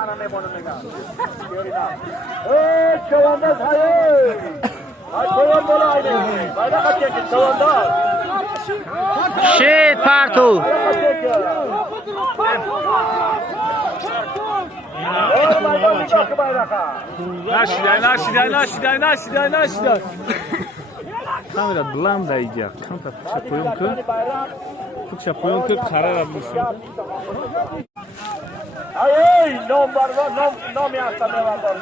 خانه میمونه میگم ای چوانداز های چوان بالا آیده باید خطیه که چوانداز شید پرتو نشیدن камера длам дайҷа камта фукша поён ку қарара мишо ای نمبر نامی هستا میواندار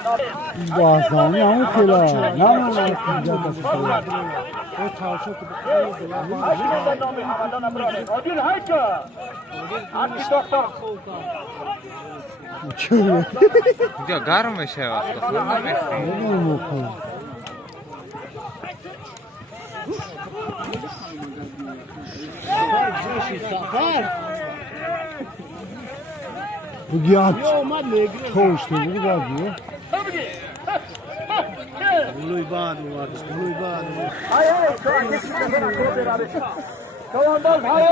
بازانی همون خیلا نمونه اینجا کسی خیلا هشت نامی حمدان ابراهیم عادل هایکا هرکی دکتر اینجا گرم میشه وقتا خود نمیخوام بگیاد توشتی بگی بازیه بلوی بعد اومدش بلوی بعد چوانداز های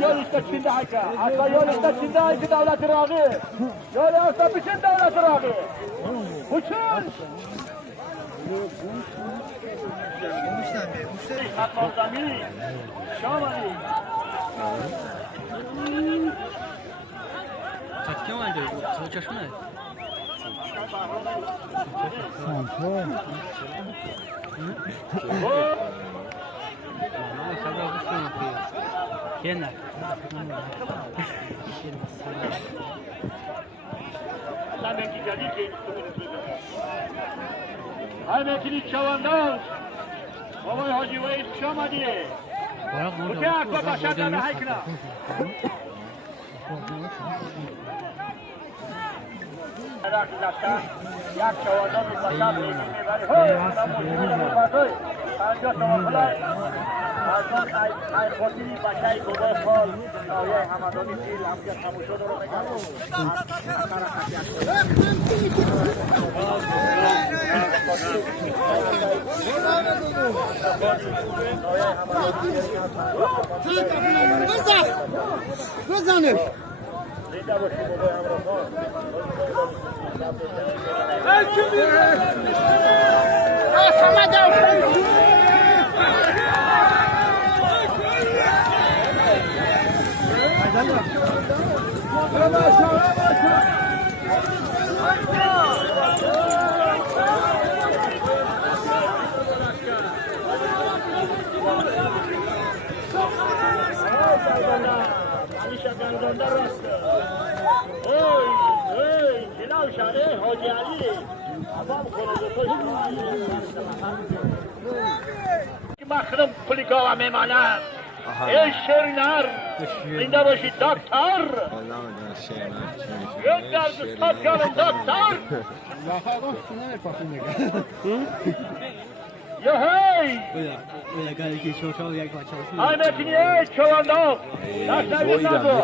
یال است چنده هایکا اصلا یال است چنده هایکا دولت راقی یال است بچند دولت راقی خوشن خطمان زمین شامانی چطکه مانده تو چشمه Kenner. های مکیلی چوانداز بابای حاجی ویس پیش آمدیه اوکی اکبر باشد نمه های کنم یک چوانداز باشد میبری های نموشون پنجاه توان خلای آزاد ای خودی بچه گوده خال آیه همدانی فیل همجا تموشو دارو میگم بزنش دیده باشی بابای امروزان همیشه گنگانده راست اوی جناب شهره حاجی علی عوام خونه که مخدم پلیگاه میمانم ای شرینر اینده باشی دکتر یک درد استاد کردم دکتر یه هی های میکنی ای چوانداز دست نبید نزو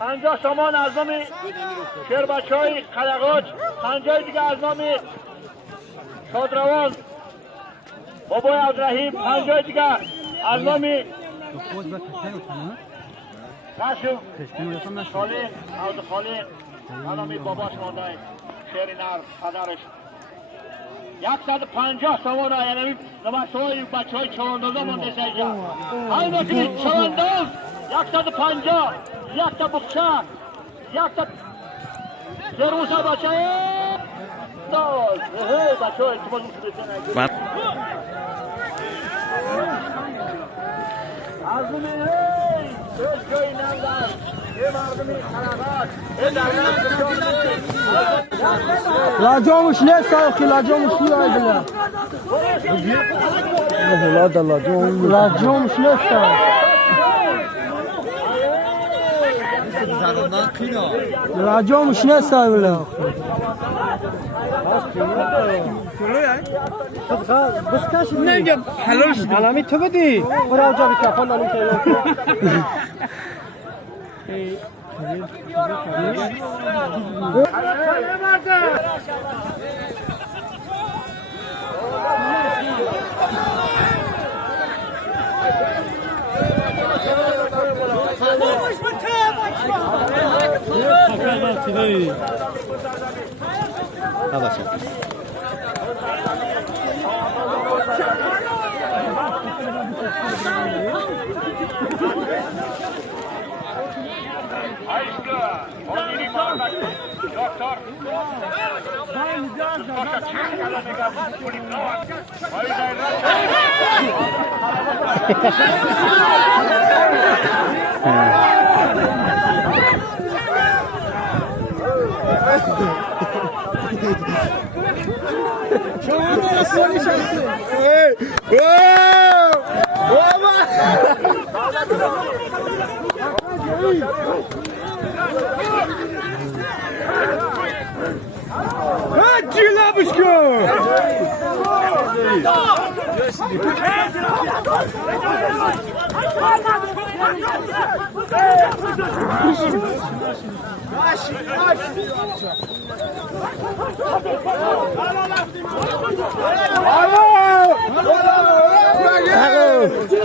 50 تومان از نام شیر بچه های قلقاج 50 دیگه از نام شادروان بابای عبدالرحیم 50 دیگه از نام نشو خالق عبدالخالق از نام باباش مانده شیر نر پدرش 150 تومان یعنی نمسته های بچه های چواندازه مانده شایجا های نکنید چوانداز 150 یک تا بخشه یک تا زروسه بچه داز بچه های تو بازم شده کنه عظمی هی جایی نندر یه مردمی خلقات یه درنم لجامش نیست آخی لجامش نیست ولاد لجامش نیست لجامش نیست ولی بس نمیگم حلال شد علمی تو بدی برای جا بکفان نمی Arkadaşlar. Aşkı, 17 Mart, doktor.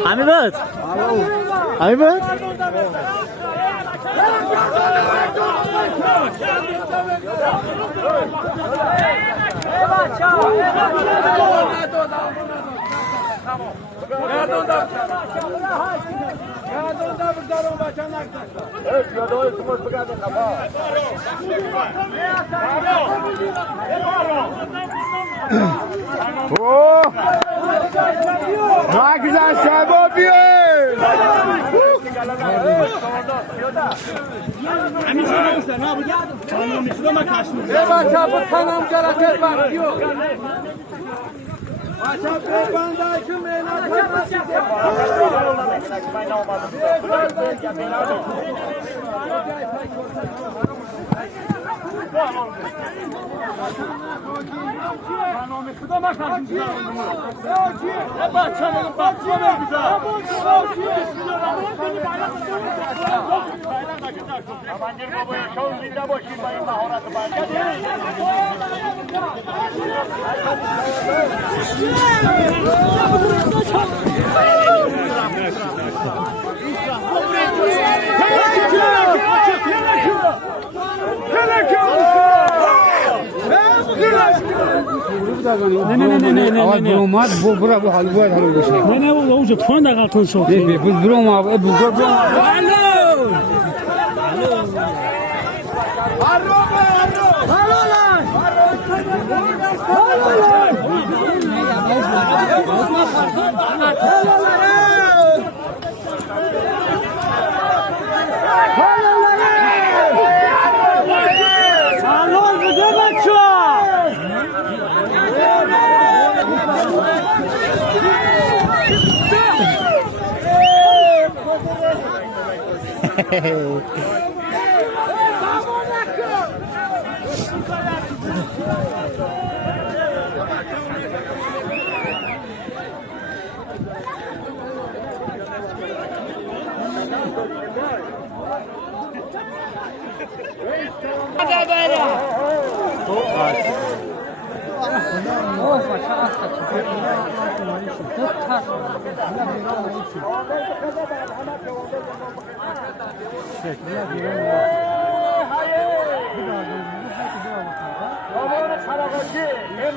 Hamibet. Hamibet. Ne güzel şebap نه او اوج پوند دقیقاً شد.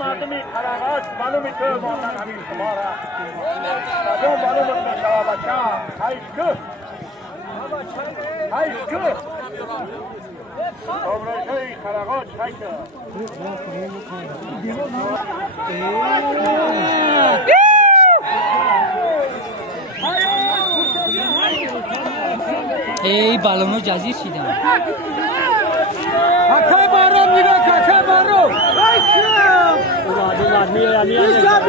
مردمی خلاقات معلومی که ماندن همین شماره مردم معلوم میشود بچه هایشکو هایشکو خبرشوی خلاقات هایشکو ای بالونو جزیر شیدم Kaka baro mira kaka baro. Ulan niye ne güzel.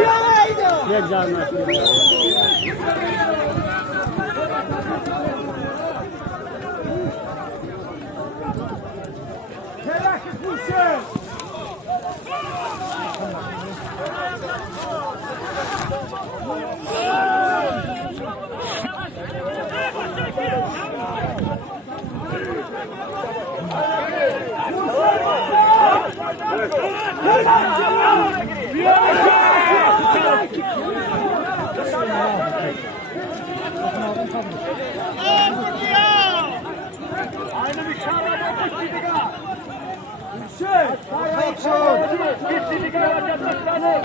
Aynı bir şahane bakış gibi. Gitti bir görecek başkanı.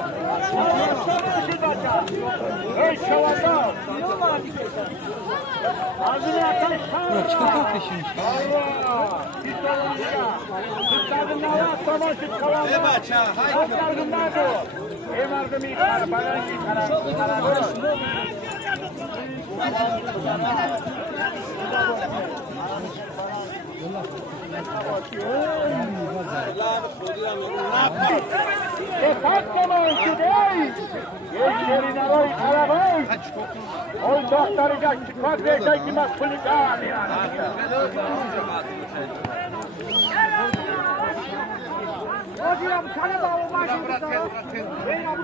Ey çavanda. Ağzını atan şah. Çıkar peşin. Bir çavanda. Kutladın nala tamam şu çavanda. Kutladın nala. Emardım iyi kar. Bana iyi kar. Fakat zaman şu değil. Gençlerin arayı karabayı. Oy doktoracak çıkmak verecek ki maskulü kağıdı yani. Hocam sana da o başımda. Ben abi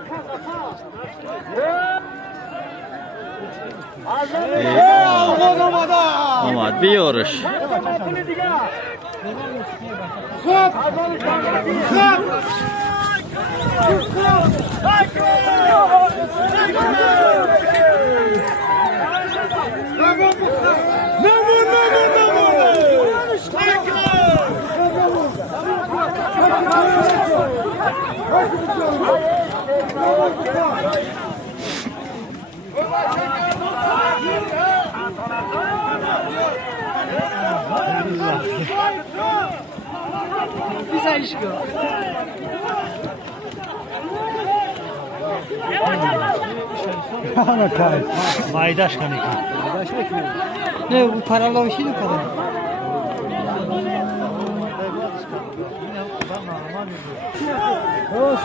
Ama bir yoruş. Güzel iş gör. Maydaş kanıkı. Ne bu paralı bir şey mi kadar?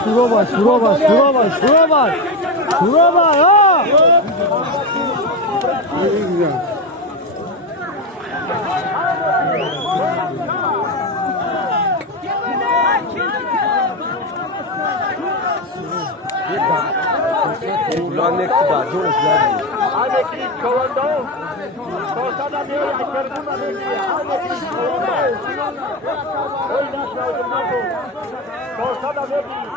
Şura bak, şura bak, şura bak, şura bak. Şura bak ha. İyi güzel. Ulan ne kadar dur izledim. Hadi ki çavanda. Kortada diyor ya kerkuna bekliyor. Hadi ki çavanda. Oy nasıl öldürmez o. Kortada bekliyor.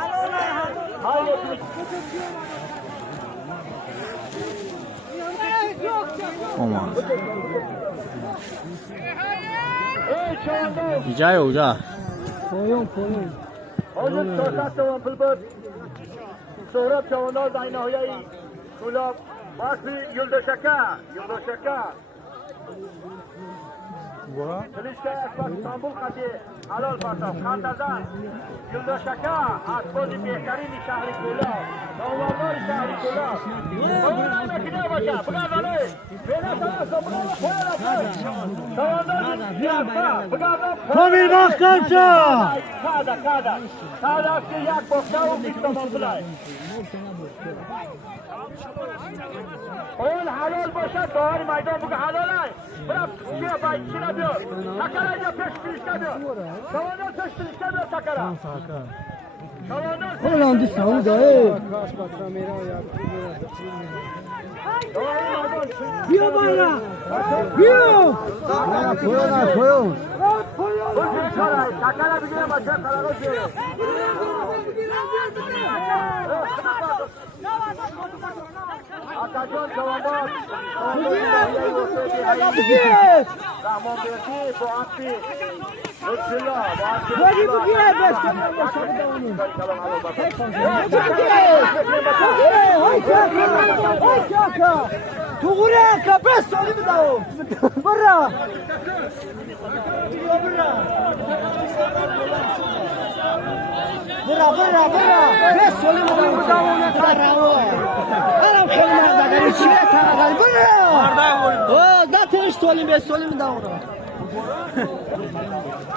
Hadi ki. Aman. Ey çavanda. Uca uca. Koyun, koyun. Oğlum kortada tamam pılbıt. Sonra çavanda da aynı hoyayı. Kulak. Bak bir yıldaşaka. Yıldaşaka. Kılıçka Ekber İstanbul Kadı Halal Fatah Kandar'dan Yıldaşaka Asboz'un behterini şahri kula Davvarlar şahri kula Davvarlar makine başa Bıgadalı Bena sanasa bıgadalı koyalasın Davvarlar siyasa Bıgadalı Kamil Mahkamça. Kada Kada ki yak boktavu İstanbul bulay Oğul halal başa doğru maydan bugün halal ay Bırak şuraya bay içine diyor Sakarayla peştir istemiyor Savanda peştir istemiyor Sakara Savanda Ulan düşse onu da ey. Yiyor bana. Yiyor. Koyun, koyun. Sakara bir güne başa karakoz diyor Atacan Savanda Ramon Berdi, Boğazbi Lütfullah, Boğazbi Hadi bu giye başkanım. Hay çaka. Tuğure kapes solim da o. Bıra. Bıra. Bes solim da o. Aram kelime da gari çiğe ta bıra. O da teş solim bes solim da o.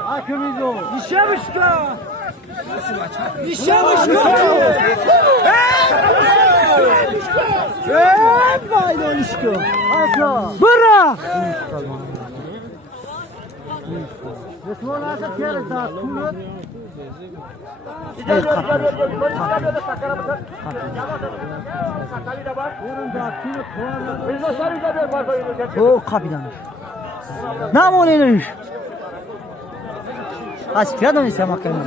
Akımızo. İşemiş ka. İşemiş ka. Vay işko. Bıra. Resmen kere da kulur. O kapitan. Namoneniz. Aç kıyadın ise makamı.